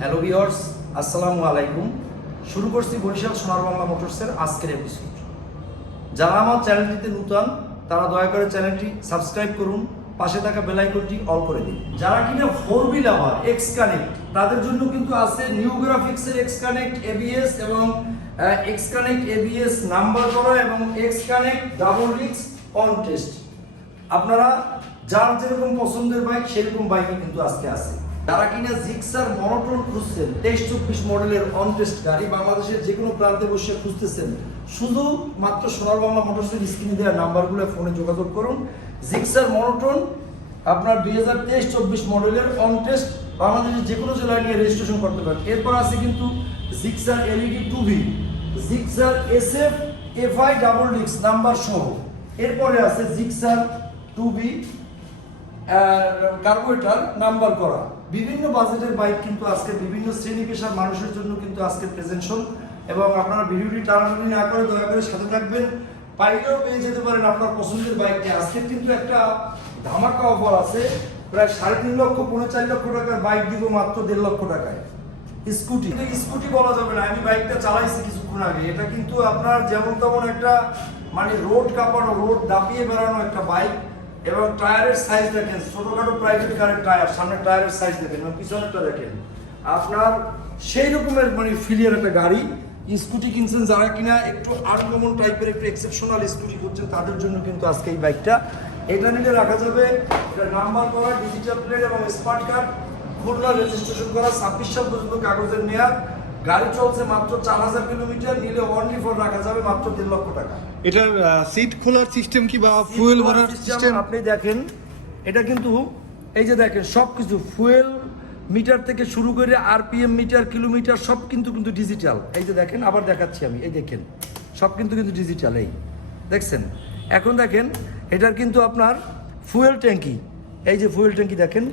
Hello viewers আসসালামু আলাইকুম। শুরু করছি বরিশাল সোনার বাংলা মোটরসের আজকের এপিসোড যারা আমার চ্যানেলটিতে নূতন, তারা দয়া করে চ্যানেলটি সাবস্ক্রাইব করুন, পাশে থাকা বেল আইকনটি অল করে দিন। যারা কিনা ফোর হুইল এক্স কানেক্ট তাদের জন্য কিন্তু আছে নিউ গ্রাফিক্সের এক্স কানেক্ট এবিএস এবং এক্স কানেক্ট এবিএস নাম্বার করা এবং এক্স কানেক্ট ডাবল রিক্স অন টেস্ট আপনারা যার যেরকম পছন্দের বাইক সেরকম বাইকই কিন্তু আজকে আছে। যারা কিনা জিক্সার মনোটন খুঁজছেন, তেইশ চব্বিশ মডেলের অন টেস্ট গাড়ি বাংলাদেশের যে কোনো প্রান্তে বসে খুঁজতেছেন, শুধু মাত্র সোনার বাংলা মোটরসের স্ক্রিনে দেওয়া নাম্বারগুলো ফোনে যোগাযোগ করুন। জিক্সার মনোটন আপনার দুই হাজার তেইশ চব্বিশ মডেলের অন টেস্ট বাংলাদেশের যে কোনো জেলায় নিয়ে রেজিস্ট্রেশন করতে পারেন। এরপর আছে কিন্তু Gixxer LED two V Gixxer S F FI double ডিক্স নাম্বার সহ। এরপরে আছে Gixxer two B carburettor number করা। বিভিন্ন বাজেটের বাইক কিন্তু আজকে বিভিন্ন শ্রেণি পেশার মানুষের জন্য কিন্তু আজকে প্রেজেন্টেশন এবং আপনারা ভিডিওটি টানাটানি না করে দয়া করে সাথে থাকবেন। পাইলেও পেয়ে যেতে পারেন আপনার পছন্দের বাইকটি। আজকে কিন্তু একটা ধামাকা অফার আছে। প্রায় সাড়ে তিন লক্ষ, পৌনে চার লক্ষ টাকার বাইক দিব মাত্র দেড় লক্ষ টাকায়। স্কুটি। স্কুটি বলা যাবে না। আমি বাইকটা চালাইছি কিছুক্ষণ আগে। এটা কিন্তু আপনার যেমন তেমন একটা মানে রোড কাঁপানো, রোড দাপিয়ে বেড়ানো একটা বাইক। এবং টায়ারের সাইজ দেখেন, ছোটখাটো প্রাইভেট কারের টায়ার সামনে টায়ারের সাইজ দেখেন এবং পিছনেরটা দেখেন। আপনার সেই রকমের মানে ফিলিয়ার একটা গাড়ি স্কুটি কিনছেন যারা কিনা, একটু আনকমন টাইপের একটু এক্সেপশনাল স্কুটি করছেন তাদের জন্য কিন্তু আজকে এই বাইকটা এটা নিলে রাখা যাবে, এটা নাম্বার করা ডিজিটাল প্লেট এবং স্মার্ট কার্ড খুলনা রেজিস্ট্রেশন করা, ছাব্বিশ সাল পর্যন্ত কাগজের মেয়াদ। গাড়ি চলছে মাত্র চার হাজার কিলোমিটার নিলে অনলি ফর রাখা যাবে মাত্র তিন লক্ষ টাকা। এটার সিট খোলার সিস্টেম কি বা ফুয়েল ভরার সিস্টেম আপনি দেখেন এটা কিন্তু এই যে দেখেন সব কিছু ফুয়েল মিটার থেকে শুরু করে আরপিএম মিটার কিলোমিটার সব কিন্তু কিন্তু ডিজিটাল এই যে দেখেন আবার দেখাচ্ছি আমি এই দেখেন সব কিন্তু কিন্তু ডিজিটাল এই। দেখছেন? এখন দেখেন এটার কিন্তু আপনার ফুয়েল ট্যাঙ্কি এই যে ফুয়েল ট্যাঙ্কি দেখেন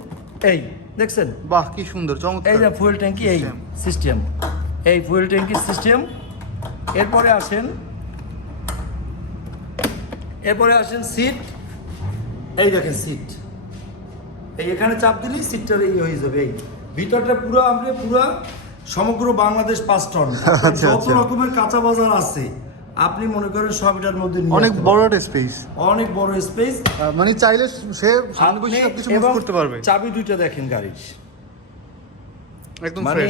এই দেখছেন? বাহ কি সুন্দর এই যে ফুয়েল ট্যাঙ্কি এই. সিস্টেম এই ফুয়েল ট্যাঙ্কির সিস্টেম। এরপরে আসেন এরপরে আসেন সিট। এই দেখেন সিট। এই এখানে চাপ দিলেই সিটটার এই হয়ে যাবে। এই ভিতরটা পুরো আপনি পুরো সমগ্র বাংলাদেশ পাঁচ টন। আচ্ছা, যত আচ্ছা। রকমের কাঁচা বাজার আছে আপনি মনে করেন সব এটার মধ্যে অনেক বড় একটা স্পেস অনেক বড় স্পেস মানে চাইলে সে সামনে বসে সবকিছু মুভ করতে পারবে। চাবি দুইটা দেখেন গাড়ির। একদম মানে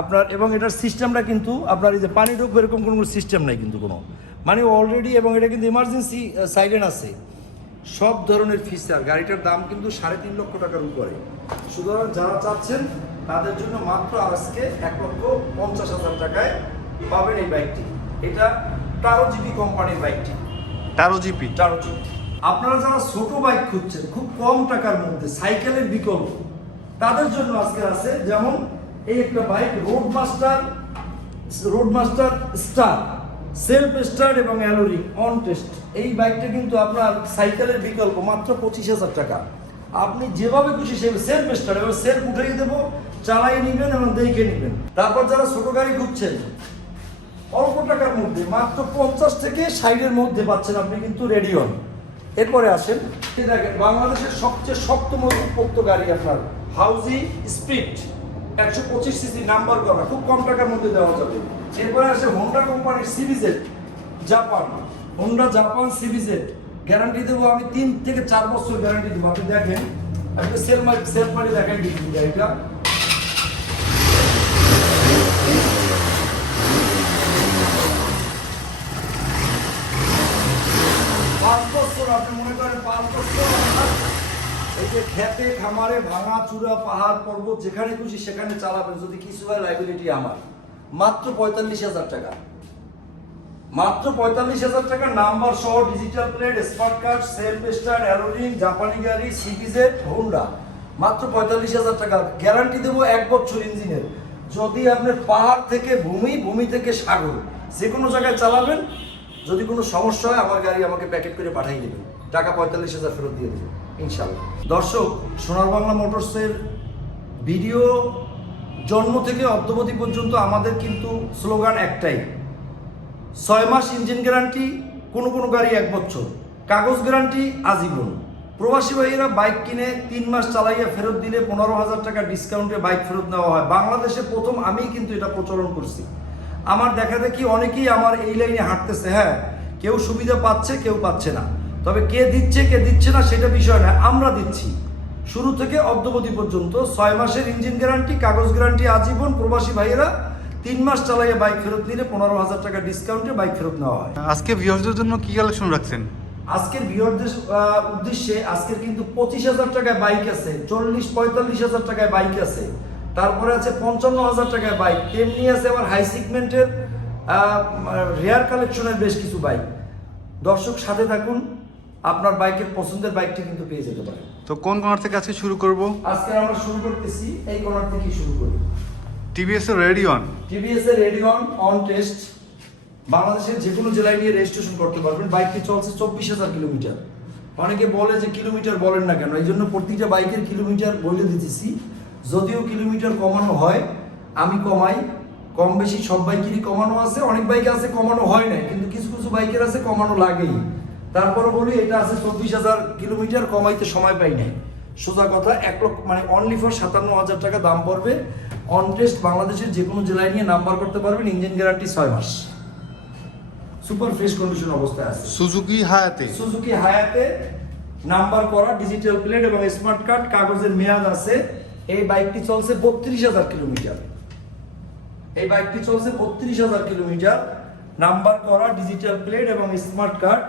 আপনার এবং এটার সিস্টেমটা কিন্তু আপনার এই যে পানি ঢুকবে এরকম কোনো সিস্টেম নাই কিন্তু কোনো। মানে অলরেডি এবং এটা কিন্তু ইমার্জেন্সি আছে। সব ধরনের ফিচার গাড়িটার দাম কিন্তু সাড়ে তিন লক্ষ টাকার উপরে। সুতরাং যারা চাচ্ছেন তাদের জন্য মাত্র আজকে এক লক্ষ পঞ্চাশ হাজার টাকায় পাবেন এই বাইকটি এটা টারো জিবি কোম্পানির বাইকটি তেরো জিপি চারো চোখ। আপনারা যারা ছোট বাইক খুঁজছেন খুব কম টাকার মধ্যে সাইকেলের বিকল্প তাদের জন্য আজকে আছে যেমন এই একটা bike road master road master star self star এবং অ্যালোরিং অন টেস্ট এই বাইকটা কিন্তু আপনার সাইকেলের বিকল্প, মাত্র পঁচিশ হাজার টাকা। আপনি যেভাবে খুশি সেভাবে সেলফ স্টার্ট এবার সেলফ উঠিয়ে দেবো চালাই নেবেন এবং দেখে নেবেন। তারপর যারা ছোট গাড়ি খুঁজছেন, অল্প টাকার মধ্যে, মাত্র পঞ্চাশ থেকে ষাটের মধ্যে পাচ্ছেন আপনি কিন্তু রেডিয়ন এরপরে আসেন দেখেন, বাংলাদেশের সবচেয়ে শক্ত মজবুত পোক্ত গাড়ি আপনার হাউজি স্পিড একশো পঁচিশ সিসি নাম্বার করা, খুব কম টাকার মধ্যে দেওয়া যাবে। এরপরে আসে হোন্ডা কোম্পানির CBZ Japan. Honda Japan CBZ guarantee দেবো আমি তিন থেকে চার বছর গ্যারান্টি দেবো। আপনি দেখেন আপনি সেল মারি সেল মারি দেখাই দিচ্ছি গাড়িটা পাঁচ বছর, আপনি মনে করেন পাঁচ বছর এই যে খেতে, খামারে ভাঙা, চূড়া, পাহাড়, পর্বত যেখানে খুশি সেখানে চালাবেন। যদি কিছু হয় লাইবিলিটি আমার। মাত্র পঁয়তাল্লিশ হাজার টাকা। মাত্র পঁয়তাল্লিশ হাজার টাকা নাম্বার সহ digital plate smart card self start অ্যারোলিং জাপানি গাড়ি সিবিজেড হোন্ডা মাত্র পঁয়তাল্লিশ হাজার টাকা। গ্যারান্টি দেবো এক বছর ইঞ্জিনের। যদি আপনার পাহাড় থেকে ভূমি ভূমি থেকে সাগর যে কোনো জায়গায় চালাবেন, যদি কোনো সমস্যা হয়, আমার গাড়ি আমাকে প্যাকেট করে পাঠিয়ে দেবে টাকা পঁয়তাল্লিশ হাজার ফেরত দিয়ে দেবে ইনশাল্লাহ দর্শক, সোনার বাংলা মোটরসের ভিডিও জন্ম থেকে অদ্যবধি পর্যন্ত আমাদের কিন্তু স্লোগান একটাই। ছয় মাস ইঞ্জিন গ্যারান্টি, কোনো কোনো গাড়ি এক বছর। কাগজ গ্যারান্টি আজীবন। প্রবাসী বাইক কিনে তিন মাস চালাইয়া ফেরত দিলে পনেরো হাজার টাকা ডিসকাউন্টে বাইক ফেরত নেওয়া হয়। বাংলাদেশে প্রথম আমি কিন্তু এটা প্রচলন করছি। আমার দেখা দেখি অনেকেই আমার এই লাইনে হাঁটতেছে। হ্যাঁ কেউ সুবিধা পাচ্ছে, কেউ পাচ্ছে না। তবে কে দিচ্ছে কে দিচ্ছে না সেটা বিষয় না আমরা দিচ্ছি। শুরু থেকে অদ্যবধি পর্যন্ত ছয় মাসের ইঞ্জিন গ্যারান্টি কাগজ গ্যারান্টি আজীবন প্রবাসী ভাইয়েরা তিন মাস চালাইয়ে বাইক ফেরত নিলে পনেরো হাজার টাকা ডিসকাউন্টে বাইক ফেরত নেওয়া হয়। আজকে ভিউয়ার্সদের জন্য কি কালেকশন রাখছেন? আজকের বিয়রদের উদ্দেশ্যে আজকের কিন্তু পঁচিশ হাজার টাকায় বাইক আছে চল্লিশ পঁয়তাল্লিশ হাজার টাকায় বাইক আছে তারপরে আছে পঞ্চান্ন হাজার টাকায় বাইক তেমনি আছে আবার হাই সিগমেন্টের রেয়ার কালেকশনের বেশ কিছু বাইক। দর্শক সাথে থাকুন আপনার বাইকের পছন্দের বাইকটি কিন্তু পেয়ে যেতে পারেন। তো কোন কর্নার থেকে আজকে শুরু করব? আজকে আমরা শুরু করতেছি এই কর্নার থেকে শুরু করি। টিভিএস এর রেডি অন? টিভিএস এর রেডিয়ন অন টেস্ট। বাংলাদেশের যে কোনো জেলায় নিয়ে রেজিস্ট্রেশন করতে পারবেন। বাইকটি চলছে চব্বিশ হাজার কিলোমিটার। অনেকে বলে যে কিলোমিটার বলেন না কেন এই জন্য প্রতিটা বাইকের কিলোমিটার বলে দিতেছি। যদিও কিলোমিটার কমানো হয় আমি কমাই। কম বেশি সব বাইকেরই কমানো আছে। অনেক বাইকে আছে কমানো হয় না কিন্তু কিছু কিছু বাইকের আছে কমানো লাগেই। তারপরে বলি এটা আছে চব্বিশ হাজার কিলোমিটার কমাইতে সময় পাই নাই। সোজা কথা এক লক্ষ মানে অনলি ফর সাতান্ন হাজার টাকা দাম পড়বে। অন টেস্ট বাংলাদেশের যে কোনো জেলায় নিয়ে নাম্বার করতে পারবেন ইঞ্জিন গ্যারান্টি ছয় মাস। সুপার ফ্রেশ কন্ডিশন অবস্থায় আছে। সুজুকি হায়াতে? সুজুকি হায়াতে নাম্বার করা ডিজিটাল প্লেট এবং স্মার্ট কার্ড কাগজের মেয়াদ আছে। এই বাইকটি চলছে বত্রিশ হাজার কিলোমিটার। এই বাইকটি চলছে বত্রিশ হাজার কিলোমিটার। নাম্বার করা ডিজিটাল প্লেট এবং স্মার্ট কার্ড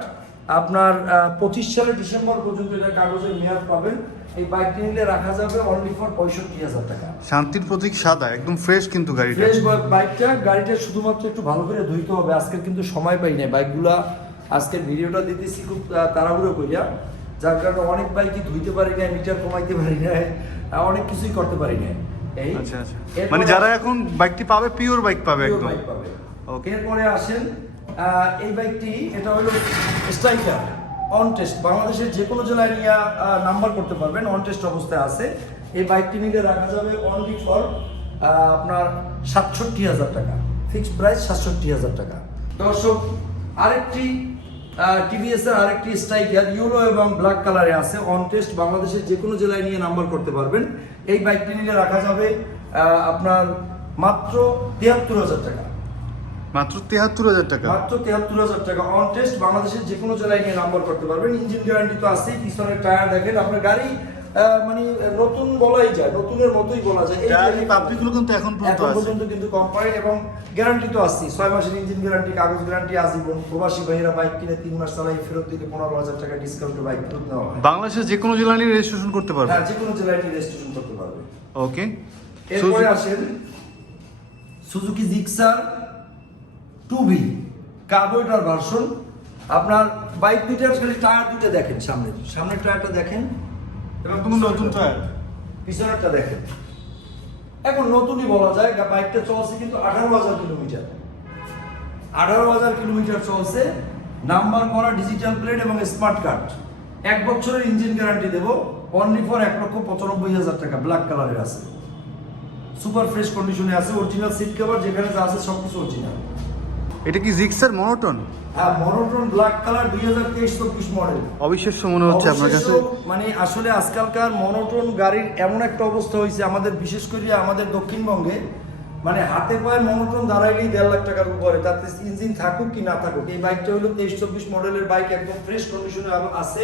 আপনার পঁচিশ সালের ডিসেম্বর পর্যন্ত এটা কাগজের মেয়াদ পাবেন। এই বাইকটি নিলে রাখা যাবে অনলি ফর পঁয়ষট্টি হাজার টাকা। শান্তির প্রতীক সাদা একদম ফ্রেশ কিন্তু গাড়িটা। ফ্রেশ বাইকটা গাড়িটা শুধুমাত্র একটু ভালো করে ধুইতে হবে। আজকের কিন্তু সময় পাই না বাইকগুলা আজকের ভিডিওটা দিতেছি খুব তাড়াহুড়ো করিয়া যার কারণে অনেক বাইকই ধুইতে পারি না মিটার কমাইতে পারি না অনেক কিছুই করতে পারি না এই আচ্ছা আচ্ছা। মানে যারা এখন বাইকটি পাবে পিওর বাইক পাবে একদম। এরপরে আসেন এই বাইকটি, এটা হলো স্ট্রাইকার অন টেস্ট বাংলাদেশের যে কোনো জেলায় নিয়ে নাম্বার করতে পারবেন অন টেস্ট অবস্থায় আছে। এই বাইকটি নিলে রাখা যাবে অনলি ফর আপনার সাতষট্টি হাজার টাকা। ফিক্সড প্রাইস সাতষট্টি হাজার টাকা। দর্শক, আরেকটি টিভিএস এর আরেকটি স্ট্রাইকার ইউরো এবং ব্ল্যাক কালারে আছে অন টেস্ট বাংলাদেশের যে কোনো জেলায় নিয়ে নাম্বার করতে পারবেন। এই বাইকটি নিলে রাখা যাবে আপনার মাত্র তিয়াত্তর হাজার টাকা। মাত্র তেহাত্তর হাজার টাকা। মাত্র তেহাত্তর হাজার টাকা। অন টেস্ট বাংলাদেশের যে কোনো জেলায় নিয়ে নাম্বার করতে পারবেন। ইঞ্জিন গ্যারান্টি তো আছেই পিছনের টায়ার দেখেন আপনার গাড়ি মানে নতুন বলাই যায় নতুনের মতোই বলা যায়। এই পাবলিকগুলো কিন্তু এখন পর্যন্ত এখন পর্যন্ত কিন্তু কোম্পানি এবং গ্যারান্টি তো আসছি ছয় মাসের ইঞ্জিন গ্যারান্টি কাগজ গ্যারান্টি আজীবন। প্রবাসী ভাইয়েরা বাইক কিনে তিন মাস চালাই ফেরত দিলে পনেরো হাজার টাকা ডিসকাউন্টে বাইক ফেরত নেওয়া হয়। বাংলাদেশের যে কোনো জেলা নিয়ে রেজিস্ট্রেশন করতে পারবে হ্যাঁ যে কোনো জেলায় রেজিস্ট্রেশন করতে পারবে ওকে এরপরে আসেন Suzuki Gixxer two B carburettor version. আপনার বাইক দুইটার খালি টায়ার দুটো দেখেন সামনের সামনের টায়ারটা দেখেন। এবং একদম নতুন টায়ার? পিছনেরটা দেখেন। এখন নতুনই বলা যায় বাইকটা চলছে কিন্তু আঠারো হাজার কিলোমিটার। আঠারো হাজার কিলোমিটার চলছে নাম্বার করা ডিজিটাল প্লেট এবং স্মার্ট কার্ড এক বছরের ইঞ্জিন গ্যারান্টি দেবো অনলি ফর এক লক্ষ পঁচানব্বই হাজার টাকা ব্ল্যাক কালারের আছে। সুপার ফ্রেশ কন্ডিশনে আছে অরিজিনাল সিট কভার যেখানে যা আছে সব কিছু অরিজিনাল এটা কি জিক্সার মনোটন হ্যাঁ মনোটন ব্ল্যাক কালার দুই হাজার তেইশ চব্বিশ মডেল অবিশ্বাস্য মনে হচ্ছে আপনার কাছে। মানে আসলে আজকালকার মনোটন গাড়ির এমন একটা অবস্থা হয়েছে আমাদের বিশেষ করে আমাদের দক্ষিণবঙ্গে। মানে হাতে পায়ে মনোটন দাঁড়াইলেই দেড় লাখ টাকার উপরে। তাতে ইঞ্জিন থাকুক কি না থাকুক এই বাইকটা হলো তেইশ চব্বিশ মডেলের বাইক একদম ফ্রেশ কন্ডিশনে আছে।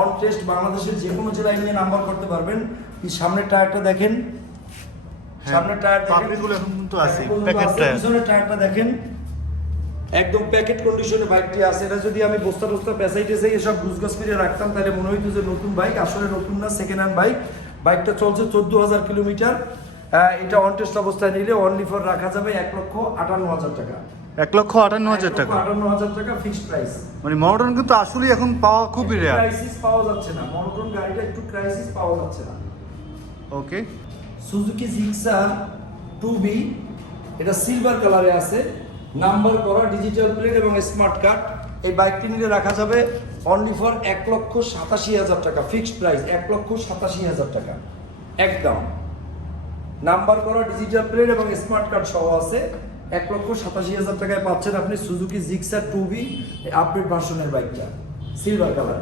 অন টেস্ট বাংলাদেশের যে কোনো জেলায় নিয়ে নাম্বার করতে পারবেন। এই সামনের টায়ারটা দেখেন। হ্যাঁ, সামনের টায়ার দেখেন। টায়ার। পিছনের টায়ারটা দেখেন। একদম প্যাকেট কন্ডিশনে বাইকটি আছে। এটা যদি আমি বস্তা বস্তা টস্তা পেঁচাইতেছে এসব গুজগাছ করে রাখতাম তাহলে মনে হইতো যে নতুন বাইক আসলে নতুন না সেকেন্ড হ্যান্ড বাইক বাইকটা চলছে চোদ্দ হাজার কিলোমিটার। এটা অন টেস্ট অবস্থায় নিলে অনলি ফর রাখা যাবে এক লক্ষ আটান্ন হাজার টাকা। এক লক্ষ আটান্ন হাজার টাকা? আটান্ন হাজার টাকা ফিক্সড প্রাইস মানে মনোটন কিন্তু আসলে এখন পাওয়া খুবই রেয়ার ক্রাইসিস পাওয়া যাচ্ছে না। মনোটন গাড়িটা একটু ক্রাইসিস পাওয়া যাচ্ছে না। Okay Suzuki Gixxer two B এটা সিলভার কালারে আছে। নাম্বার করা ডিজিটাল প্লেট এবং স্মার্ট কার্ড এই বাইকটি নিলে রাখা যাবে অনলি ফর এক লক্ষ সাতাশি হাজার টাকা। ফিক্সড প্রাইস এক লক্ষ সাতাশি হাজার টাকা। একদম। নাম্বার করা ডিজিটাল প্লেট এবং স্মার্ট কার্ড সহ আছে। এক লক্ষ সাতাশি হাজার টাকায় পাচ্ছেন আপনি Suzuki Gixxer two B update ভার্সনের বাইকটা সিলভার কালার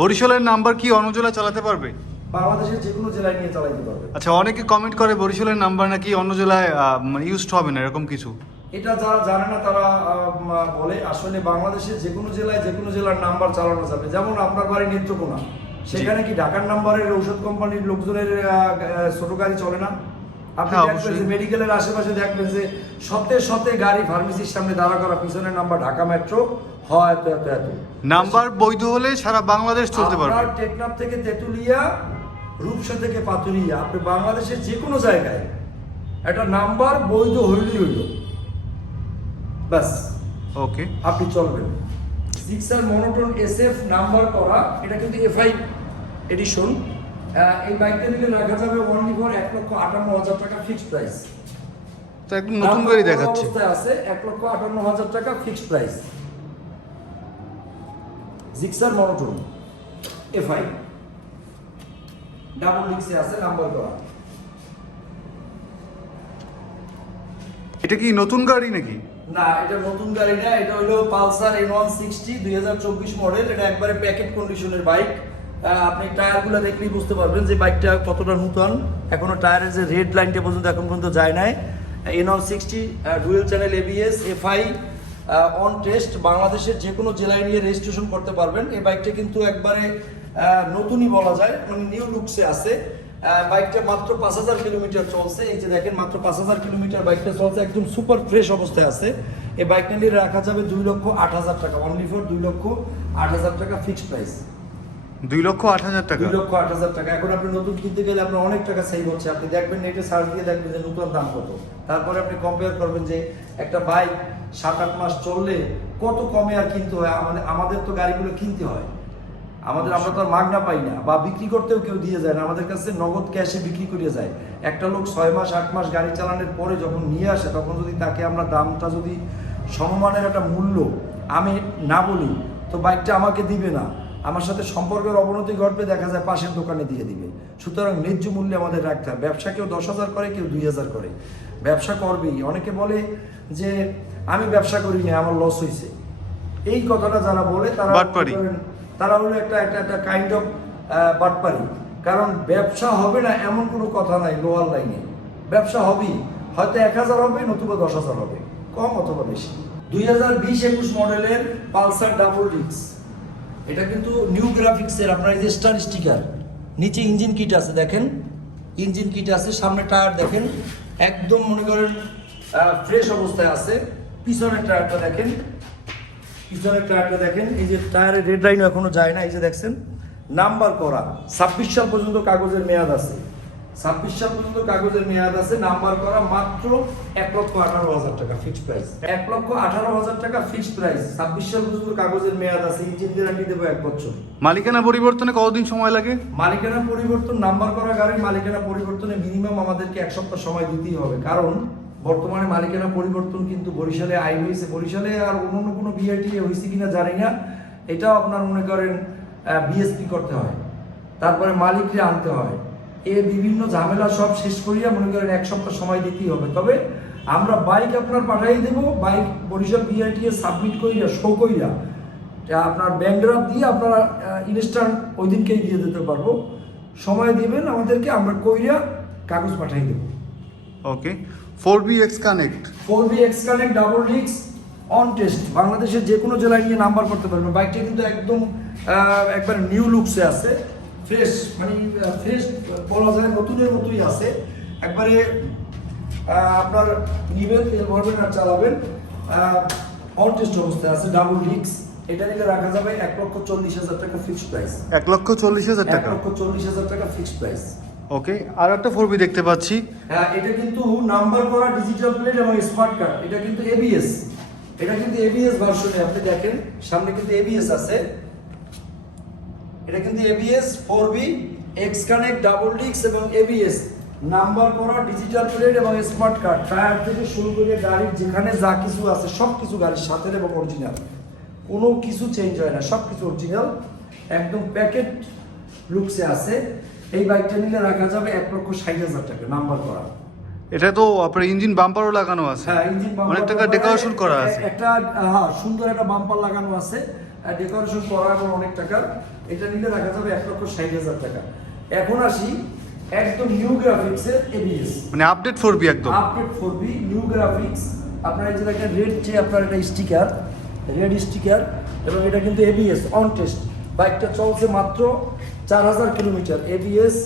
বরিশালের নাম্বার কি অন্য জেলায় চালাতে পারবে? বাংলাদেশের যে কোনো জেলায় নিয়ে চালাইতে পারবে। আচ্ছা অনেকে কমেন্ট করে বরিশালের নাম্বার নাকি অন্য জেলায় মানে ইউজড হবে না এরকম কিছু। এটা যারা জানে না তারা বলে আসলে বাংলাদেশের যে কোনো জেলায় যে কোনো জেলার নাম্বার চালানো যাবে। যেমন আপনার বাড়ি নেত্রকোনা সেখানে কি ঢাকার নাম্বারের ঔষধ কোম্পানির লোকজনের ছোট গাড়ি চলে না? আপনি হ্যাঁ, দেখবেন যে মেডিকেলের আশেপাশে দেখবেন যে শতে শতে গাড়ি ফার্মেসির সামনে দাঁড়া করা পিছনের নাম্বার ঢাকা মেট্রো হয় এত এত এত। নাম্বার বৈধ হলে সারা বাংলাদেশ চলতে পারবে। আপনার টেকনাফ থেকে তেঁতুলিয়া রূপসা থেকে পাতুলিয়া আপনি বাংলাদেশের যে কোনো জায়গায় একটা নাম্বার বৈধ হইলেই হইল। ব্যাস। ওকে আপনি চলবেন। সিক্সার মনোটন এসএফ নাম্বার করা এটা কিন্তু এফআই এডিশন এই বাইকটা নিলে রাখা যাবে অনলি ফর এক লক্ষ আটান্ন হাজার টাকা ফিক্সড প্রাইস তো একদম নতুন গাড়ি দেখাচ্ছে। অবস্থায় আছে এক লক্ষ আটান্ন হাজার টাকা fixed price Gixxer monotone FI double ডিক্সে আছে নাম্বার করা। এটা কি নতুন গাড়ি নাকি? না, এটা নতুন গাড়ি না, এটা হলো পালসার এন ওয়ান সিক্সটি দুই হাজার চব্বিশ মডেল এটা একবারে প্যাকেট কন্ডিশনের বাইক আপনি টায়ারগুলো দেখলেই বুঝতে পারবেন যে বাইকটা কতটা নূতন। এখনও টায়ারের যে রেড লাইনটা পর্যন্ত এখন পর্যন্ত যায় নাই। N one sixty dual channel ABS FI on test বাংলাদেশের যে কোনো জেলায় নিয়ে রেজিস্ট্রেশন করতে পারবেন। এই বাইকটা কিন্তু একবারে নতুনই বলা যায় মানে নিউ লুকসে আছে। বাইকটা মাত্র পাঁচ হাজার কিলোমিটার চলছে। এই যে দেখেন মাত্র পাঁচ হাজার কিলোমিটার বাইকটা চলছে একদম সুপার ফ্রেশ অবস্থায় আছে। এই বাইকটা নিয়ে রাখা যাবে দুই লক্ষ আট হাজার টাকা। অনলি ফর দুই লক্ষ আট হাজার টাকা ফিক্সড প্রাইস দুই লক্ষ আট হাজার টাকা? দুই লক্ষ আট হাজার টাকা। এখন আপনি নতুন কিনতে গেলে আপনার অনেক টাকা সেভ হচ্ছে। আপনি দেখবেন নেটে সার্চ দিয়ে দেখবেন যে নতুন দাম কত। তারপরে আপনি কম্পেয়ার করবেন যে একটা বাইক সাত আট মাস চললে কত কমে আর কিনতে হয়। আমাদের আমাদের তো গাড়িগুলো কিনতে হয়। আমাদের আমরা তো আর মাগনা পাই না বা বিক্রি করতেও কেউ দিয়ে যায় না আমাদের কাছে নগদ ক্যাশে বিক্রি করিয়ে যায়। একটা লোক ছয় মাস আট মাস গাড়ি চালানোর পরে যখন নিয়ে আসে তখন যদি তাকে আমরা দামটা যদি সমমানের একটা মূল্য আমি না বলি তো বাইকটা আমাকে দিবে না। আমার সাথে সম্পর্কের অবনতি ঘটবে দেখা যায় পাশের দোকানে দিয়ে দিবে। সুতরাং ন্যায্য মূল্যে আমাদের রাখতে হবে। ব্যবসা কেউ দশ হাজার করে কেউ দুই হাজার করে। ব্যবসা করবেই। অনেকে বলে যে আমি ব্যবসা করি না আমার লস হয়েছে এই কথাটা যারা বলে তারা। তারা হলো একটা একটা একটা কাইন্ড অফ বাটপারি। কারণ ব্যবসা হবে না এমন কোনো কথা নাই লোয়ার লাইনে ব্যবসা হবেই। হয়তো এক হাজার হবে, নতুবা দশ হাজার হবে। কম অথবা বেশি। দুই হাজার বিশ একুশ মডেলের পালসার ডাবল ডিক্স এটা কিন্তু নিউ গ্রাফিক্সের আপনার যে স্টার স্টিকার নিচে ইঞ্জিন কিট আছে, দেখেন। ইঞ্জিন কিট আছে, সামনে টায়ার দেখেন। একদম মনে করেন ফ্রেশ অবস্থায় আছে। পিছনের টায়ারটা দেখেন। পিছনের টায়ারটা দেখেন এই যে টায়ারের রেড লাইন এখনও যায় না এই যে দেখছেন নাম্বার করা ছাব্বিশ সাল পর্যন্ত কাগজের মেয়াদ আছে। ছাব্বিশ সাল পর্যন্ত কাগজের মেয়াদ আছে নাম্বার করা মাত্র এক লক্ষ আঠারো হাজার টাকা ফিক্সড প্রাইস এক লক্ষ আঠারো হাজার টাকা ফিক্সড প্রাইস ছাব্বিশ সাল পর্যন্ত কাগজের মেয়াদ আছে ইঞ্জিন গ্যারান্টি দেবো এক বছর। মালিকানা পরিবর্তনে কতদিন সময় লাগে? মালিকানা পরিবর্তন নাম্বার করা গাড়ির মালিকানা পরিবর্তনে মিনিমাম আমাদেরকে এক সপ্তাহ সময় দিতেই হবে কারণ বর্তমানে মালিকানা পরিবর্তন কিন্তু বরিশালে আই হয়েছে বরিশালে আর অন্য কোনো বিআইটি হয়েছে কিনা জানি না। এটাও আপনার মনে করেন বিএসপি করতে হয়। তারপরে মালিককে আনতে হয়। এ বিভিন্ন ঝামেলা সব শেষ করিয়া মনে করেন এক সপ্তাহ সময় দিতেই হবে। তবে আমরা বাইক আপনার পাঠাই দেব, বাইক বরিশাল বিআইটি সাবমিট করিয়া, শো করিয়া আপনার ব্যাংকড্রাফ দিয়ে আপনারা ইনস্ট্যান্ট ওই দিনকেই দিয়ে দিতে পারব। সময় দিবেন আমাদেরকে, আমরা কইরা কাগজ পাঠাই দেবো। Okay four B X connect four B X connect double ডিক্স অন টেস্ট বাংলাদেশের যে কোনো জেলায় নিয়ে নাম্বার করতে পারবেন বাইকটা কিন্তু একদম একবার নিউ লুকসে আছে। ফ্রেশ মানে ফ্রেশ বলা যায় নতুনের মতোই আছে। একবারে আপনার নিবেন তেল ভরবেন আর চালাবেন। অন টেস্ট অবস্থায় আছে ডাবল ডিক্স এটা নিলে রাখা যাবে এক লক্ষ চল্লিশ হাজার টাকা ফিক্সড প্রাইস এক লক্ষ চল্লিশ হাজার এক লক্ষ চল্লিশ হাজার টাকা ফিক্সড প্রাইস ওকে আর একটা ফোর বি দেখতে পাচ্ছি। হ্যাঁ এটা কিন্তু নাম্বার করা ডিজিটাল প্লেট এবং স্মার্ট কার্ড এটা কিন্তু এবিএস এটা কিন্তু এবিএস ভার্সনে আপনি দেখেন, সামনে কিন্তু এবিএস আছে। এটা কিন্তু ABS four B X connect double ডিক্স এবং এবিএস নাম্বার করা ডিজিটাল প্লেট এবং স্মার্ট কার্ড টায়ার থেকে শুরু করে গাড়ির যেখানে যা কিছু আছে সব কিছু গাড়ির সাথে এবং অরিজিনাল কোনো কিছু চেঞ্জ হয় না সব কিছু অরিজিনাল একদম প্যাকেট লুকসে আছে। এই বাইকটা নিলে রাখা যাবে এক লক্ষ ষাট হাজার টাকা নাম্বার করা। এটা তো আপনার ইঞ্জিন বাম্পারও লাগানো আছে। হ্যাঁ ইঞ্জিন অনেক টাকা ডেকোরেশন করা আছে। একটা হ্যাঁ সুন্দর একটা বাম্পার লাগানো আছে। ডেকোরেশন করা এবং অনেক টাকার এটা নিলে রাখা যাবে এক লক্ষ ষাট হাজার টাকা। এখন আসি একদম নিউ গ্রাফিক্সের এবিএস মানে আপডেট ফোর বি একদম। Update four B new graphics আপনার এই যে দেখেন রেড যে আপনার একটা স্টিকার রেড স্টিকার এবং এটা কিন্তু এবিএস অন টেস্ট বাইকটা চলছে মাত্র চার হাজার কিলোমিটার। এবিএস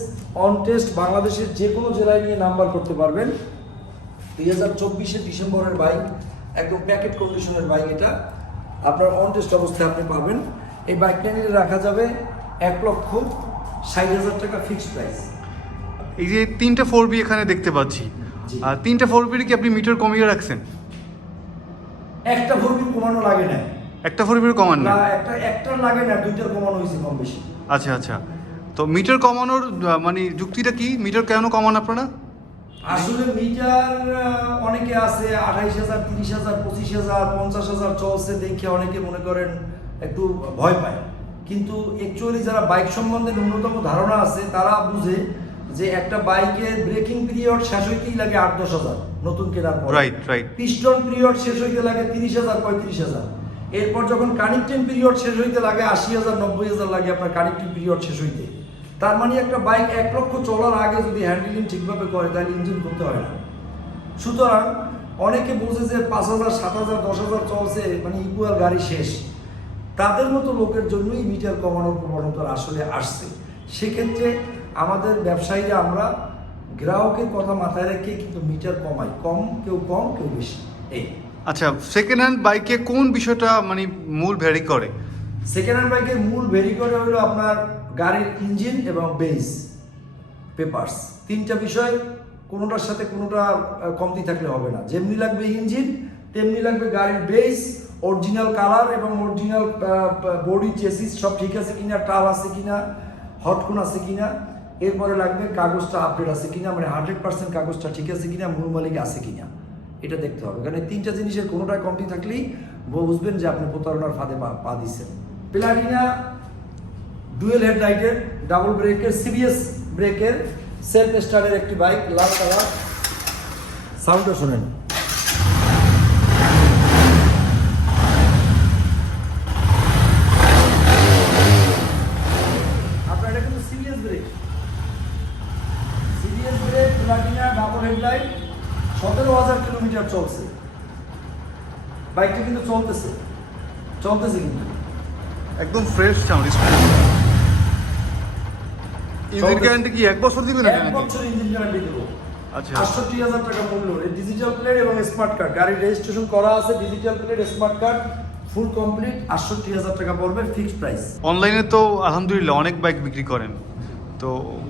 অন টেস্ট বাংলাদেশের যে কোনো জেলায় নিয়ে নাম্বার করতে পারবেন। দুই হাজার চব্বিশে ডিসেম্বরের বাইক একদম প্যাকেট কন্ডিশনের বাইক এটা। আপনার অন টেস্ট অবস্থায় আপনি পাবেন। এই বাইকটা নিয়ে রাখা যাবে এক লক্ষ ষাট হাজার টাকা ফিক্সড প্রাইস এই যে তিনটা ফোর বি এখানে দেখতে পাচ্ছি। আর তিনটা ফোর বির কি আপনি মিটার কমিয়ে রাখছেন? একটা ভর্মি কমানো লাগে না একটা ফোর বির কমান না না একটা একটা লাগে না দুইটার কমানো হয়েছে কম বেশি। আচ্ছা আচ্ছা। তো মিটার কমানোর মানে যুক্তিটা কি? মিটার কেন কমান আপনারা? আসলে মিটার অনেকে আছে আঠাইশ হাজার তিরিশ হাজার পঁচিশ হাজার পঞ্চাশ হাজার চলছে দেখে অনেকে মনে করেন একটু ভয় পায়। কিন্তু অ্যাকচুয়ালি যারা বাইক সম্বন্ধে ন্যূনতম ধারণা আছে তারা বুঝে যে একটা বাইকের ব্রেকিং পিরিয়ড শেষ হইতেই লাগে আট দশ হাজার নতুন কেনার পর। রাইট রাইট পিস্টন পিরিয়ড শেষ হইতে লাগে তিরিশ হাজার পঁয়ত্রিশ হাজার। এরপর যখন কানেক্টিং পিরিয়ড শেষ হইতে লাগে আশি হাজার নব্বই হাজার লাগে আপনার কানেক্টিং পিরিয়ড শেষ হইতে। তার মানে একটা বাইক এক লক্ষ চলার আগে যদি হ্যান্ডেলিং ঠিকভাবে করে তাহলে ইঞ্জিন করতে হয় না। সুতরাং অনেকে বোঝে যে পাঁচ হাজার সাত হাজার দশ হাজার চলছে মানে ইকুয়াল গাড়ি শেষ। তাদের মতো লোকের জন্যই মিটার কমানোর প্রবণতা আসলে আসছে। সেক্ষেত্রে আমাদের ব্যবসায়ীরা আমরা গ্রাহকের কথা মাথায় রেখে কিন্তু মিটার কমাই। কম কেউ কম কেউ বেশি। এই। আচ্ছা সেকেন্ড হ্যান্ড বাইকে কোন বিষয়টা মানে মূল ভ্যারি করে? সেকেন্ড হ্যান্ড বাইকের মূল ভেরি করে হলো আপনার গাড়ির ইঞ্জিন এবং বেস, পেপার্স, তিনটা বিষয়, কোনোটার সাথে কোনোটা কমতি থাকলে হবে না। যেমনি লাগবে ইঞ্জিন, তেমনি লাগবে গাড়ির বেস, অরিজিনাল কালার এবং অরিজিনাল বডি, চেসিস সব ঠিক আছে কিনা, টাল আছে কিনা, হটকোন আছে কিনা, এরপরে লাগবে কাগজটা আপডেট আছে কিনা মানে হান্ড্রেড পার্সেন্ট কাগজটা ঠিক আছে কিনা, মূল মালিক আছে কিনা, এটা দেখতে হবে। কারণ এই তিনটা জিনিসের কোনোটা কমতি থাকলেই বুঝবেন যে আপনি প্রতারণার ফাঁদে পা দিচ্ছেন। প্লাটিনা ডুয়েল হেডলাইটের ডাবল ব্রেকের সিবিএস ব্রেকের সেলফ স্টার্টের একটি বাইক লাল কালার সাউন্ডটা শোনেন। আপনার এটা কিন্তু ব্রেক ডাবল হেডলাইট সতেরো হাজার কিলোমিটার চলছে। বাইকটা কিন্তু চলতেছে। চলতেছে কিন্তু। একদম ফ্রেশ সাউন্ড ইঞ্জিন গ্যারান্টি কি এক বছর দিবেন এক বছর ইঞ্জিন গ্যারান্টি দেবো। আচ্ছা। আটষট্টি হাজার টাকা মূল্য। ডিজিটাল প্লেট এবং স্মার্ট কার্ড গাড়ির রেজিস্ট্রেশন করা আছে digital plate smart card full complete আটষট্টি হাজার টাকা পড়বে ফিক্সড প্রাইস অনলাইনে তো আলহামদুলিল্লাহ অনেক বাইক বিক্রি করেন। তো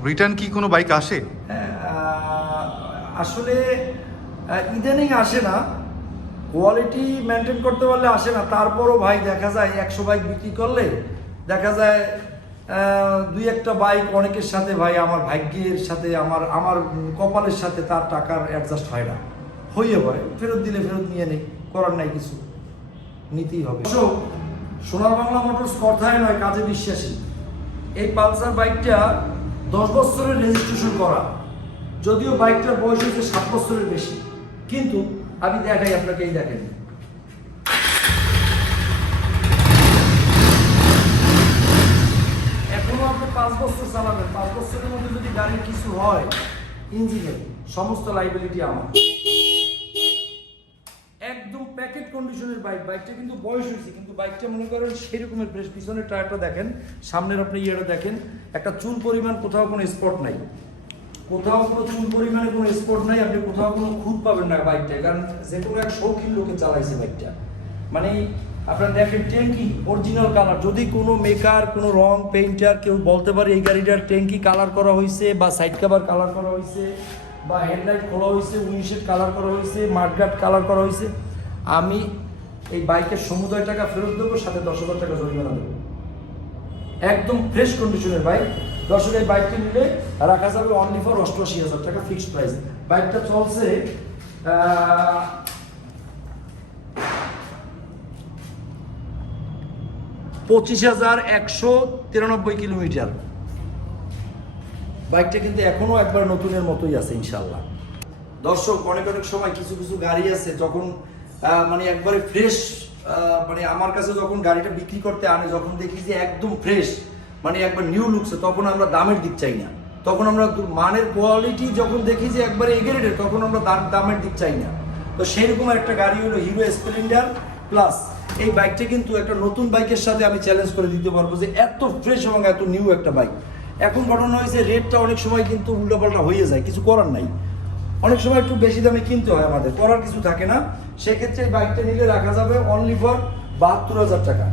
রিটার্ন কি কোনো বাইক আসে? হ্যাঁ আসলে ইদানিং আসে না। কোয়ালিটি মেনটেন করতে পারলে আসে না। তারপরও ভাই দেখা যায় একশো বাইক বিক্রি করলে দেখা যায় দুই একটা বাইক অনেকের সাথে ভাই, আমার ভাগ্যের সাথে, আমার আমার কপালের সাথে তার টাকার অ্যাডজাস্ট হয় না। হইয়ে হয় ফেরত দিলে ফেরত নিয়ে নেই, করার নাই কিছু। নিতেই হবে। সোনার বাংলা মোটরস কথায় নয়, কাজে বিশ্বাসী। এই পালসার বাইকটা দশ বছরের রেজিস্ট্রেশন করা। যদিও বাইকটার বয়স হচ্ছে সাত বছরের বেশি। কিন্তু আমি দেখাই আপনাকে এই দেখেন এখনও আপনি পাঁচ বছর চালাবেন, পাঁচ বছরের মধ্যে যদি গাড়ির কিছু হয় ইঞ্জিনের সমস্ত লাইবিলিটি আমার। একদম প্যাকেট কন্ডিশনের বাইক বাইকটা কিন্তু বয়স হয়েছে, কিন্তু বাইকটা মনে করেন পিছনের টায়ারটা দেখেন, সামনের আপনি ইয়েটা দেখেন, একটা চুল পরিমাণ কোথাও কোনো স্পট নাই। কোথাও কোনো চুল পরিমাণে কোনো স্পট নাই, আপনি কোথাও কোনো খুঁত পাবেন না বাইকটা কারণ যে কোনো এক শৌখিন লোকে চালাইছে বাইকটা মানে আপনার দেখেন ট্যাঙ্কি অরিজিনাল কালার যদি কোনো মেকার কোনো রং পেইন্টার কেউ বলতে পারে, এই গাড়িটার ট্যাঙ্কি কালার করা হয়েছে বা সাইড কাভার কালার করা হয়েছে বা হেডলাইট খোলা হয়েছে উইন্ডশেড কালার করা হয়েছে মাঠগাট কালার করা হয়েছে আমি এই বাইকের সমুদয় টাকা ফেরত দেবো, সাথে দশ হাজার টাকা জরিমানা দেবো। একদম ফ্রেশ কন্ডিশনের বাইক। দর্শক, এই বাইকটা নিলে রাখা যাবে অনলি ফর অষ্টআশি হাজার টাকা ফিক্সড প্রাইস বাইকটা চলছে পঁচিশ হাজার একশো তিরানব্বই কিলোমিটার। বাইকটা কিন্তু এখনও একবার নতুনের মতোই আছে ইনশাল্লাহ দর্শক, অনেক অনেক সময় কিছু কিছু গাড়ি আছে যখন মানে একবারে ফ্রেশ মানে আমার কাছে যখন গাড়িটা বিক্রি করতে আনে, যখন দেখি যে একদম ফ্রেশ মানে একবার নিউ লুকসে তখন আমরা দামের দিক চাই না। তখন আমরা মানের কোয়ালিটি যখন দেখি যে একবারে এগেরেটেড তখন আমরা দাম- দামের দিক চাই না। তো সেরকম একটা গাড়ি হলো হিরো স্প্লেন্ডার প্লাস এই বাইকটা কিন্তু একটা নতুন বাইকের সাথে আমি চ্যালেঞ্জ করে দিতে পারব যে এত ফ্রেশ এবং এত নিউ একটা বাইক এখন ঘটনা হয়েছে রেটটা অনেক সময় কিন্তু উল্টোপাল্টা হয়ে যায়, কিছু করার নাই। অনেক সময় একটু বেশি দামে কিনতে হয় আমাদের, করার কিছু থাকে না। সেক্ষেত্রে এই বাইকটা নিলে রাখা যাবে অনলি ফর বাহাত্তর হাজার টাকা।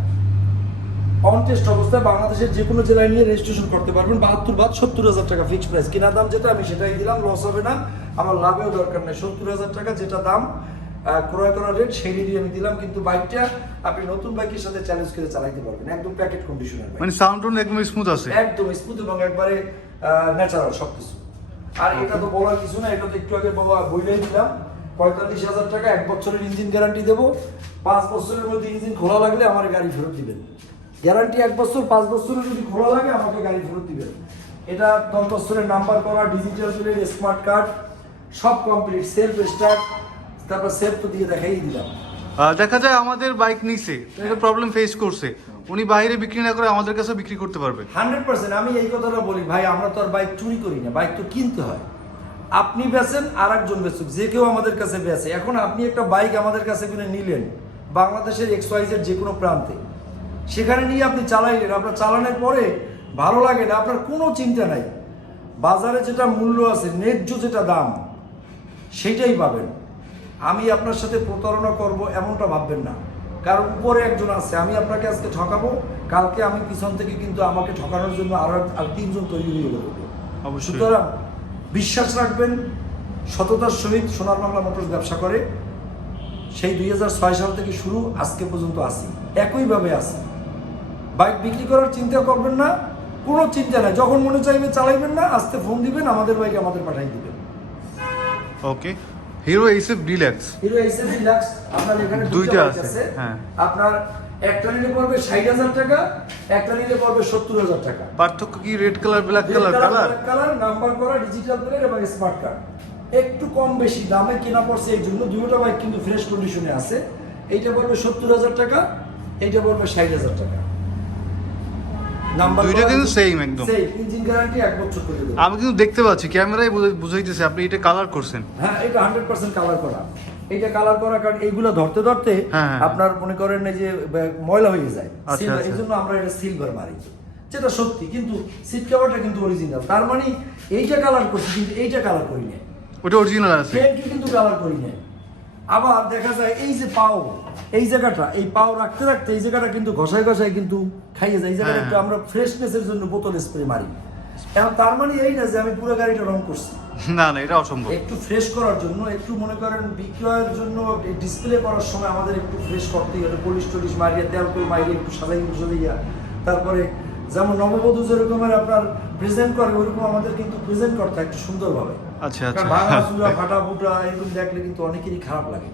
অন টেস্ট অবস্থায় বাংলাদেশের যে কোনো জেলায় নিয়ে রেজিস্ট্রেশন করতে পারবেন, বাহাত্তর বাদ সত্তর হাজার টাকা ফিক্সড প্রাইস কেনা দাম যেটা আমি সেটাই দিলাম লস হবে না। আমার লাভেও দরকার নেই। সত্তর হাজার টাকা যেটা দাম ক্রয় করার রেট সেই রেটই আমি দিলাম কিন্তু বাইকটা আপনি নতুন বাইকের সাথে চ্যালেঞ্জ করে চালাইতে পারবেন একদম প্যাকেট কন্ডিশনের বাইক মানে সাউন্ড একদম স্মুথ আছে? একদম স্মুথ এবং একবারে ন্যাচারাল সবকিছু। আর এটা তো বলার কিছু না এটা তো একটু আগে বাবা বইলেই দিলাম। পঁয়তাল্লিশ হাজার টাকা এক বছরের ইঞ্জিন গ্যারান্টি দেবো। পাঁচ বছরের মধ্যে ইঞ্জিন খোলা লাগলে আমার গাড়ি ফেরত দিবেন। গ্যারান্টি এক বছর পাঁচ বছরের যদি খোলা লাগে আমাকে গাড়ি ফেরত দিবেন। এটা দশ বছরের নাম্বার করা ডিজিটাল প্লেট স্মার্ট কার্ড সব কমপ্লিট সেলফ স্টার্ট তারপর সেলফ তো দিয়ে দেখাই দিলাম। দেখা যায় আমাদের বাইক নিছে একটা প্রবলেম ফেস করছে। উনি বাইরে বিক্রি না করে আমাদের কাছে বিক্রি করতে পারবে। হান্ড্রেড পার্সেন্ট আমি এই কথাটা বলি ভাই আমরা তো আর বাইক চুরি করি না বাইক তো কিনতে হয়। আপনি বেচেন আর একজন বেচুক যে কেউ আমাদের কাছে বেচে। এখন আপনি একটা বাইক আমাদের কাছে কিনে নিলেন বাংলাদেশের এক্স ওয়াইজের যে কোনো প্রান্তে। সেখানে নিয়ে আপনি চালাইলেন আপনার চালানোর পরে ভালো লাগে না আপনার কোনো চিন্তা নাই। বাজারে যেটা মূল্য আছে ন্যায্য যেটা দাম সেটাই পাবেন। আমি আপনার সাথে প্রতারণা করব এমনটা ভাববেন না। কারণ উপরে একজন আছে আমি আপনাকে আজকে ঠকাবো কালকে আমি পিছন থেকে কিন্তু আমাকে ঠকানোর জন্য আরও আর তিনজন তৈরি হয়ে গেল। সুতরাং বিশ্বাস রাখবেন সততার সহিত সোনার বাংলা মোটরস ব্যবসা করে সেই দুই হাজার ছয় সাল থেকে শুরু আজকে পর্যন্ত আসি একইভাবে আসি বাইক বিক্রি করার চিন্তা করবেন না কোনো চিন্তা নাই। যখন মনে চাইবে চালাইবেন না আস্তে ফোন দিবেন আমাদের বাইক আমাদের পাঠাই দিবেন। Okay Hero HF deluxe Hero SS deluxe আপনার এখানে দুইটা আছে, হ্যাঁ। আপনার একটা নিলে পড়বে ষাট হাজার টাকা একটা নিলে পড়বে সত্তর হাজার টাকা। পার্থক্য কি red colour black colour colour colour number করা ডিজিটাল প্লেট এবং স্মার্ট কার্ড একটু কম বেশি দামে কেনা পড়ছে এই জন্য দুটো বাইক কিন্তু ফ্রেশ কন্ডিশনে আছে। এইটা পড়বে সত্তর হাজার টাকা এইটা পড়বে ষাট হাজার টাকা। নাম্বার দুইটা কিন্তু same একদম। সেই ইঞ্জিন গ্যারান্টি এক বছর দেবো। আমি কিন্তু দেখতে পাচ্ছি ক্যামেরায় বুঝাইতেছে আপনি এটা কালার করছেন। হ্যাঁ এটা হান্ড্রেড পার্সেন্ট কালার করা। এটা কালার করা কারণ এইগুলো ধরতে ধরতে হ্যাঁ, হ্যাঁ। আপনার মনে করেন এই যে ময়লা হয়ে যায়। আচ্ছা, আচ্ছা। এই জন্য আমরা এটা সিলভার মারি। যেটা সত্যি কিন্তু সিট কাভারটা কিন্তু অরিজিনাল তার মানে এইটা কালার করছি কিন্তু এইটা কালার করি না ওটা অরিজিনাল আছে। কিন্তু কালার করি না আবার দেখা যায় এই যে পাও এই জায়গাটা এই পাও রাখতে রাখতে এই জায়গাটা কিন্তু ঘষায় ঘষায় কিন্তু খাইয়ে যায়। এই জায়গাটা হ্যাঁ। একটু আমরা ফ্রেশনেসের জন্য বোতল স্প্রে মারি। এখন তার মানে এই না যে আমি পুরো গাড়িটা রং করছি? না না এটা অসম্ভব। একটু ফ্রেশ করার জন্য একটু মনে করেন বিক্রয়ের জন্য ডিসপ্লে করার সময় আমাদের একটু ফ্রেশ করতেই হবে। পলিশ টলিশ মারিয়ে তেল তেল মারিয়ে একটু সাজাই সাজাইয়া তারপরে যেমন নববধূ যেরকমের আপনার প্রেজেন্ট করে ওইরকম আমাদের কিন্তু প্রেজেন্ট করতে একটু সুন্দরভাবে। আচ্ছা ভাঙা আচ্ছা চূড়া ফাটা ফুটা এরকম দেখলে কিন্তু অনেকেরই খারাপ লাগে।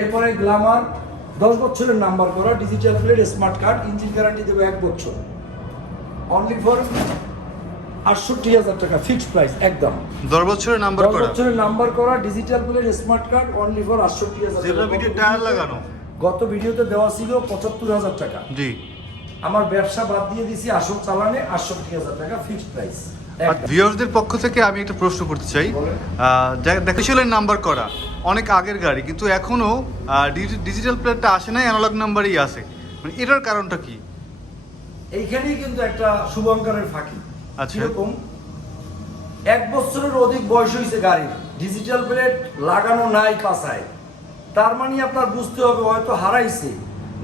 এরপরে গ্লামার দশ বছরের নাম্বার করা digital plate smart card engine guarantee দেবো এক বছর। অনলি ফর আটষট্টি হাজার টাকা ফিক্সড প্রাইস একদম। দশ বছরের নাম্বার দশ বছরের নাম্বার করা digital plate smart card only for আটষট্টি হাজার টায়ার লাগানো। গত ভিডিওতে দেওয়া ছিল পঁচাত্তর হাজার টাকা। জি। আমার ব্যবসা বাদ দিয়ে দিছি আসল চালানে আটষট্টি হাজার টাকা ফিক্সড প্রাইস আর ভিউয়ার্সদের পক্ষ থেকে আমি একটা প্রশ্ন করতে চাই। দেখেছিলেন নাম্বার করা। অনেক আগের গাড়ি কিন্তু এখনও ডিজিটাল প্লেটটা আসে না অ্যানালগ নাম্বারই আসে। মানে এটার কারণটা কি? এইখানেই কিন্তু একটা শুভঙ্করের ফাঁকি। আচ্ছা। কীরকম? এক বছরের অধিক বয়স হয়েছে গাড়ির। ডিজিটাল প্লেট লাগানো নাই পাশায় তার মানে আপনার বুঝতে হবে হয়তো হারাইছে।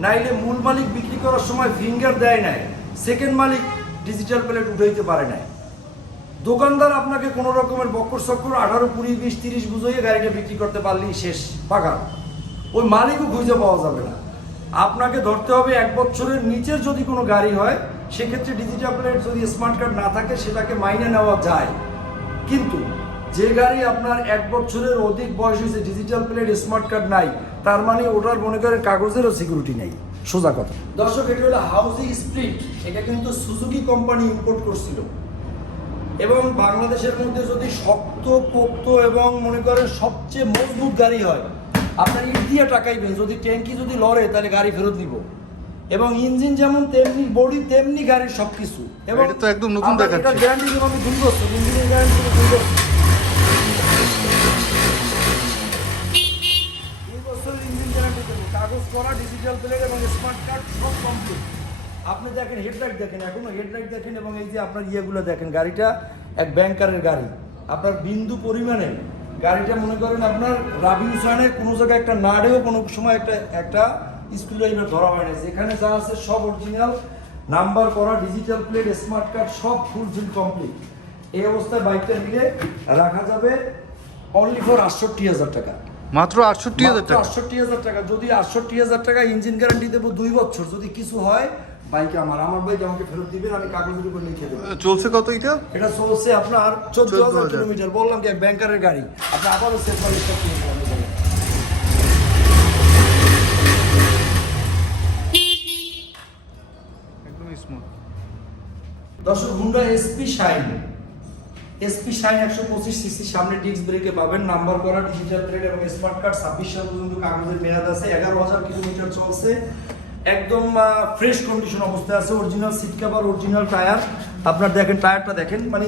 নাইলে মূল মালিক বিক্রি করার সময় ফিঙ্গার দেয় নাই। সেকেন্ড মালিক ডিজিটাল প্লেট উঠাইতে পারে নাই। দোকানদার আপনাকে কোনো রকমের বক্কর চক্কর আঠারো, কুড়ি, বিশ, তিরিশ বুঝিয়ে গাড়িটা বিক্রি করতে পারলেই শেষ, পাকা। ওই মালিকও খুঁজে পাওয়া যাবে না। আপনাকে ধরতে হবে এক বছরের নিচের যদি কোনো গাড়ি হয়, সেক্ষেত্রে ডিজিটাল প্লেট যদি স্মার্ট কার্ড না থাকে, সেটাকে মাইনে নেওয়া যায়। কিন্তু যে গাড়ি আপনার এক বছরের অধিক বয়স হয়েছে ডিজিটাল প্লেট স্মার্ট কার্ড নাই, তার মানে ওটার মনে করেন কাগজেরও সিকিউরিটি নেই। সোজা কথা। দর্শক, এটা হলো হাউজিং স্প্রিট এটা কিন্তু সুজুকি কোম্পানি ইম্পোর্ট করছিল। এবং বাংলাদেশের মধ্যে যদি শক্ত পোক্ত এবং মনে করেন সবচেয়ে মজবুত গাড়ি হয় আপনার ইট দিয়ে টাকাইবেন যদি ট্যাঙ্কি যদি লড়ে তাহলে গাড়ি ফেরত দিব এবং ইঞ্জিন যেমন তেমনি বডি তেমনি গাড়ির সব কিছু এবং এটা তো একদম নতুন আমরা দেখাচ্ছে। এটার গ্যারান্টি দেবো আমি দুই বছর ইঞ্জিনের গ্যারান্টি দুই বছর দুই বছর ইঞ্জিন গ্যারান্টি দেবো কাগজ করা ডিজিটাল প্লেট এবং স্মার্ট কার্ড সব কমপ্লিট আপনি দেখেন হেডলাইট দেখেন এখনও হেডলাইট দেখেন এবং এই যে আপনার ইয়েগুলো দেখেন গাড়িটা এক ব্যাংকারের গাড়ি। আপনার বিন্দু পরিমাণে গাড়িটা মনে করেন আপনার রাবি হুসানের কোনো জায়গায় একটা নাড়েও কোনো সময় একটা একটা স্কুল ড্রাইভার ধরা হয় না যেখানে যা আছে সব অরিজিনাল নাম্বার করা ডিজিটাল প্লেট স্মার্ট কার্ড সব ফুল ফিল কমপ্লিট এই অবস্থায় বাইকটা নিলে রাখা যাবে অনলি ফর আটষট্টি হাজার টাকা। মাত্র আটষট্টি হাজার টাকা? আটষট্টি হাজার টাকা। যদি আটষট্টি হাজার টাকা ইঞ্জিন গ্যারান্টি দেবো দুই বছর যদি কিছু হয় বাইকে আমার আমার বাইক আমাকে ফেরত দিবেন আমি কাগজের উপর লিখে দেবো। চলছে কত এটা? এটা চলছে আপনার চোদ্দ হাজার কিলোমিটার। বললাম এক ব্যাংকারের গাড়ি। আপনি আবারও সেট করে স্টক কিনে ফেলাতে পারেন। একদম স্মুথ দর্শক Honda SP Shine SP Shine একশো পঁচিশ সিসি সামনে ডিস্ক ব্রেকে পাবেন। নাম্বার করা ডিজিটাল প্লেট এবং স্মার্ট কার্ড ছাব্বিশ সাল পর্যন্ত কাগজের মেয়াদ আছে। এগারো হাজার কিলোমিটার চলছে। একদম ফ্রেশ কন্ডিশন অবস্থায় আছে original seat cover original tyre আপনার দেখেন টায়ারটা দেখেন মানে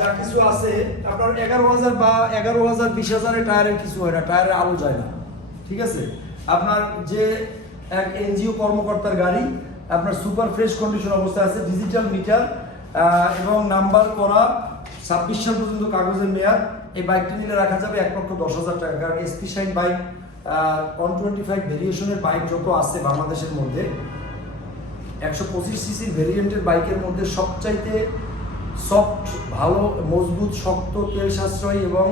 যা কিছু আছে, আপনার এগারো হাজার বা এগারো হাজার, বিশ হাজারের টায়ারের কিছু হয় না টায়ারে আলো যায় না। ঠিক আছে? আপনার যে এক এনজিও কর্মকর্তার গাড়ি, আপনার সুপার ফ্রেশ কন্ডিশন অবস্থায় আছে ডিজিটাল মিটার এবং নাম্বার করা ছাব্বিশ সাল পর্যন্ত কাগজের মেয়াদ। এই বাইকটি নিলে রাখা যাবে এক লক্ষ দশ হাজার টাকা, কারণ SP Shine bike one twenty five ভেরিয়েশনের bike যত আছে বাংলাদেশের মধ্যে একশো পঁচিশ সিসির ভেরিয়েন্টের বাইকের মধ্যে সবচাইতে সফট ভালো মজবুত শক্ত তেল সাশ্রয়ী এবং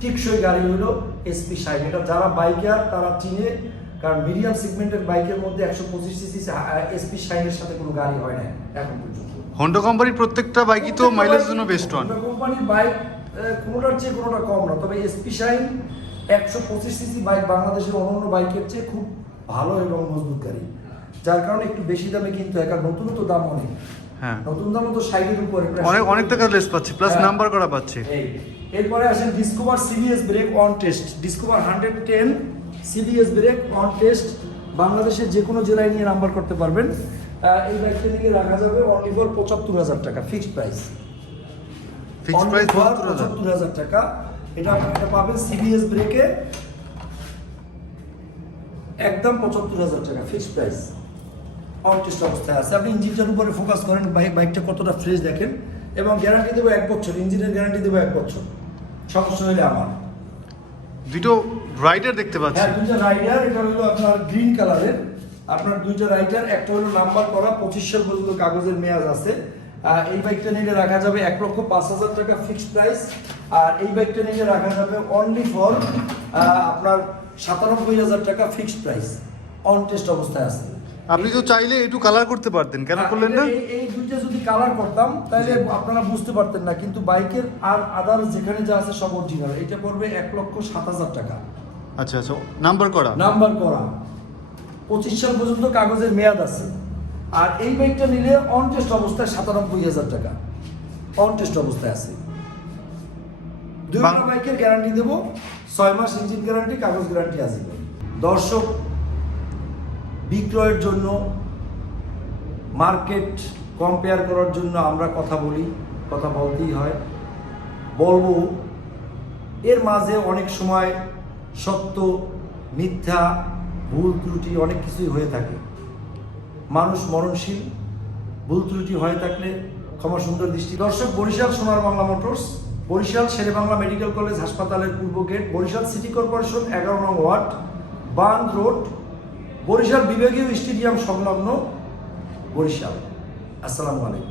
টিকসই গাড়ি হলো এসপি শাইন এটা যারা বাইকার তারা চিনে কারণ মিডিয়াম সেগমেন্টের বাইকের মধ্যে একশো পঁচিশ সিসি এসপি শাইনের সাথে কোনো গাড়ি হয় না এখন পর্যন্ত। হন্ডা কোম্পানির প্রত্যেকটা বাইকই তো মাইলেজের জন্য বেস্ট ওয়ান কোম্পানির বাইক কোনোটার চেয়ে কোনোটা কম না তবে এসপি শাইন একশো পঁচিশ সিসি বাইক বাংলাদেশের অন্যান্য বাইকের চেয়ে খুব ভালো এবং মজবুত গাড়ি। যার কারণে একটু বেশি দামে কিন্তু কারণ নতুন তো দাম অনেক। হ্যাঁ। নতুন তো ষাটের উপরে অনেক অনেক টাকা লেস পাচ্ছি প্লাস হ্যাঁ। নাম্বার করা পাচ্ছে। এরপরে আসেন Discover CBS brake on test Discover hundred ten CBS brake on test বাংলাদেশের যে কোনো জেলায় নিয়ে নাম্বার করতে পারবেন। এই বাইকটা নিয়ে রাখা যাবে অনলি ফর পঁচাত্তর হাজার টাকা ফিক্সড প্রাইস ফিক্সড প্রাইস পঁচাত্তর হাজার টাকা। এটা এটা পাবেন সিবিএস ব্রেকে একদম পঁচাত্তর হাজার টাকা ফিক্সড প্রাইস অনটেস্ট অবস্থায় আছে। আপনি ইঞ্জিনটার উপরে ফোকাস করেন বাইক বাইকটা কতটা ফ্রেশ দেখেন। এবং গ্যারান্টি দেবো এক বছর ইঞ্জিনের গ্যারান্টি দেবো এক বছর। সমস্যা হলে আমার। দুটো রাইডার দেখতে পাচ্ছি। হ্যাঁ দুইটা রাইডার এটা হলো আপনার গ্রিন কালারের আপনার দুইটা রাইডার একটা হলো নাম্বার করা পঁচিশ সাল পর্যন্ত কাগজের মেয়াদ আছে। এই বাইকটা নিলে রাখা যাবে এক লক্ষ পাঁচ হাজার টাকা ফিক্সড প্রাইস আর এই বাইকটা নিলে রাখা যাবে অনলি ফর আপনার সাতানব্বই হাজার টাকা ফিক্সড প্রাইস অন টেস্ট অবস্থায় আছে। আপনি তো চাইলে একটু কালার করতে পারতেন কেন হ্যাঁ, করলেন না? এই- এই দুইটা যদি কালার করতাম তাহলে আপনারা বুঝতে পারতেন না কিন্তু বাইকের আর আদার যেখানে যা আছে সব অরিজিনাল এটা পড়বে এক লক্ষ সাত হাজার টাকা। আচ্ছা আচ্ছা নাম্বার করা। নাম্বার করা। পঁচিশ সাল পর্যন্ত কাগজের মেয়াদ আছে। আর এই বাইকটা নিলে অন টেস্ট অবস্থায় সাতানব্বই হাজার টাকা। অন টেস্ট অবস্থায় আছে। দুই বাইকের গ্যারান্টি দেবো। ছয় মাস ইঞ্জিন গ্যারান্টি কাগজ গ্যারান্টি আছে। দর্শক বিক্রয়ের জন্য মার্কেট কম্পেয়ার করার জন্য আমরা কথা বলি কথা বলতেই হয়। বলব এর মাঝে অনেক সময় সত্য মিথ্যা ভুল ত্রুটি অনেক কিছুই হয়ে থাকে। মানুষ মরণশীল, ভুল ত্রুটি হয়ে থাকলে ক্ষমা সুন্দর দৃষ্টি। দর্শক, Barishal Sonar Bangla motors, Barishal Shere Bangla medical college হাসপাতালের পূর্ব গেট, বরিশাল সিটি কর্পোরেশন এগারো নং ওয়ার্ড বান রোড, বরিশাল বিভাগীয় স্টেডিয়াম সংলগ্ন বরিশাল। আসসালামু আলাইকুম।